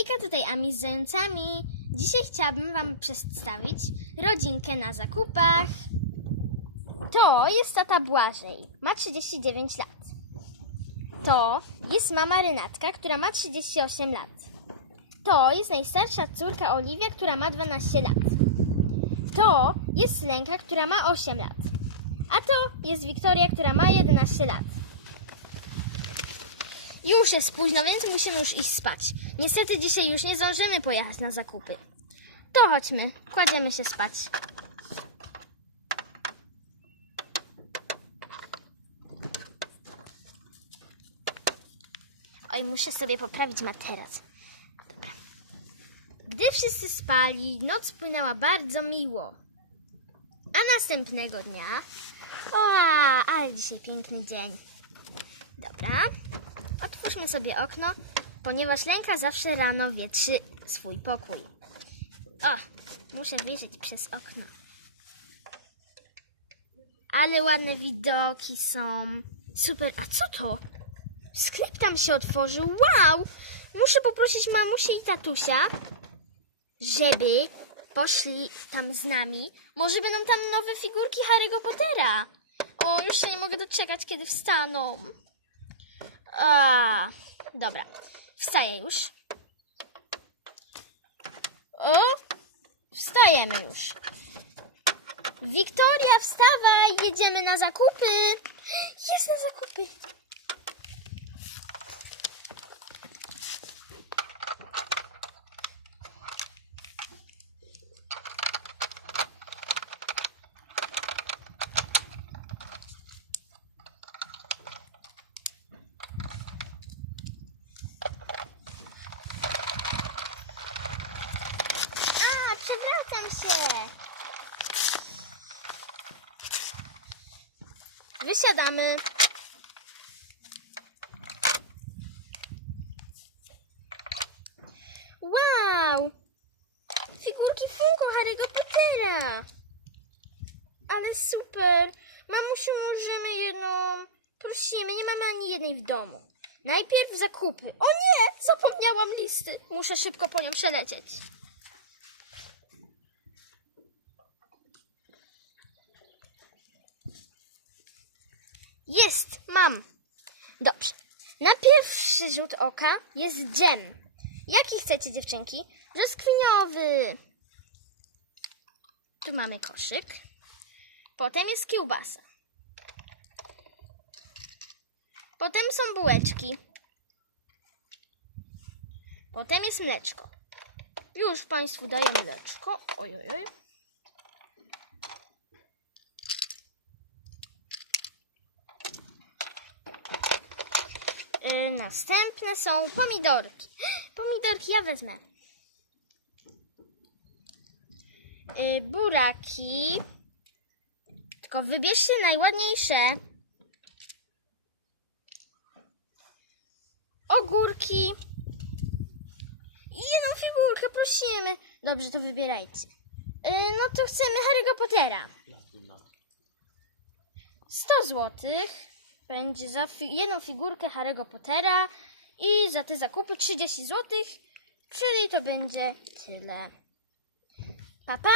Hejka, tutaj Ami z zającami. Dzisiaj chciałabym Wam przedstawić rodzinkę na zakupach. To jest tata Błażej, ma 39 lat. To jest mama Renatka, która ma 38 lat. To jest najstarsza córka Oliwia, która ma 12 lat. To jest Lenka, która ma 8 lat. A to jest Wiktoria, która ma 11 lat. Już jest późno, więc musimy już iść spać. Niestety dzisiaj już nie zdążymy pojechać na zakupy. To chodźmy, kładziemy się spać. Oj, muszę sobie poprawić materac. Gdy wszyscy spali, noc płynęła bardzo miło. A następnego dnia... O, ale dzisiaj piękny dzień. Dobra. Otwórzmy sobie okno, ponieważ Lenka zawsze rano wietrzy swój pokój. O, muszę wyjrzeć przez okno. Ale ładne widoki są. Super. A co to? Sklep tam się otworzył. Wow! Muszę poprosić mamusię i tatusia, żeby poszli tam z nami. Może będą tam nowe figurki Harry'ego Pottera. O, już się nie mogę doczekać, kiedy wstaną. A, dobra, wstaję już. O, wstajemy już. Wiktoria, wstawaj, jedziemy na zakupy. Jest na zakupy. A, przewracam się. Wysiadamy. Wow! Figurki Funko Harry'ego Pottera. Ale super. Mamusiu, możemy jedną... Prosimy, nie mamy ani jednej w domu. Najpierw zakupy. O nie! Zapomniałam listy. Muszę szybko po nią przelecieć. Jest, mam. Dobrze. Na pierwszy rzut oka jest dżem. Jaki chcecie, dziewczynki? Brzoskwiniowy. Tu mamy koszyk. Potem jest kiełbasa. Potem są bułeczki. Potem jest mleczko. Już Państwu daję mleczko. Oj, oj, oj. Y, następne są pomidorki. Pomidorki ja wezmę. Y, buraki. Tylko wybierzcie najładniejsze. Ogórki. I jedną figurkę prosimy. Dobrze, to wybierajcie. Y, no to chcemy Harry'ego Pottera. 100 złotych będzie za fi- jedną figurkę Harry'ego Pottera i za te zakupy 30 zł, czyli to będzie tyle. Pa, pa!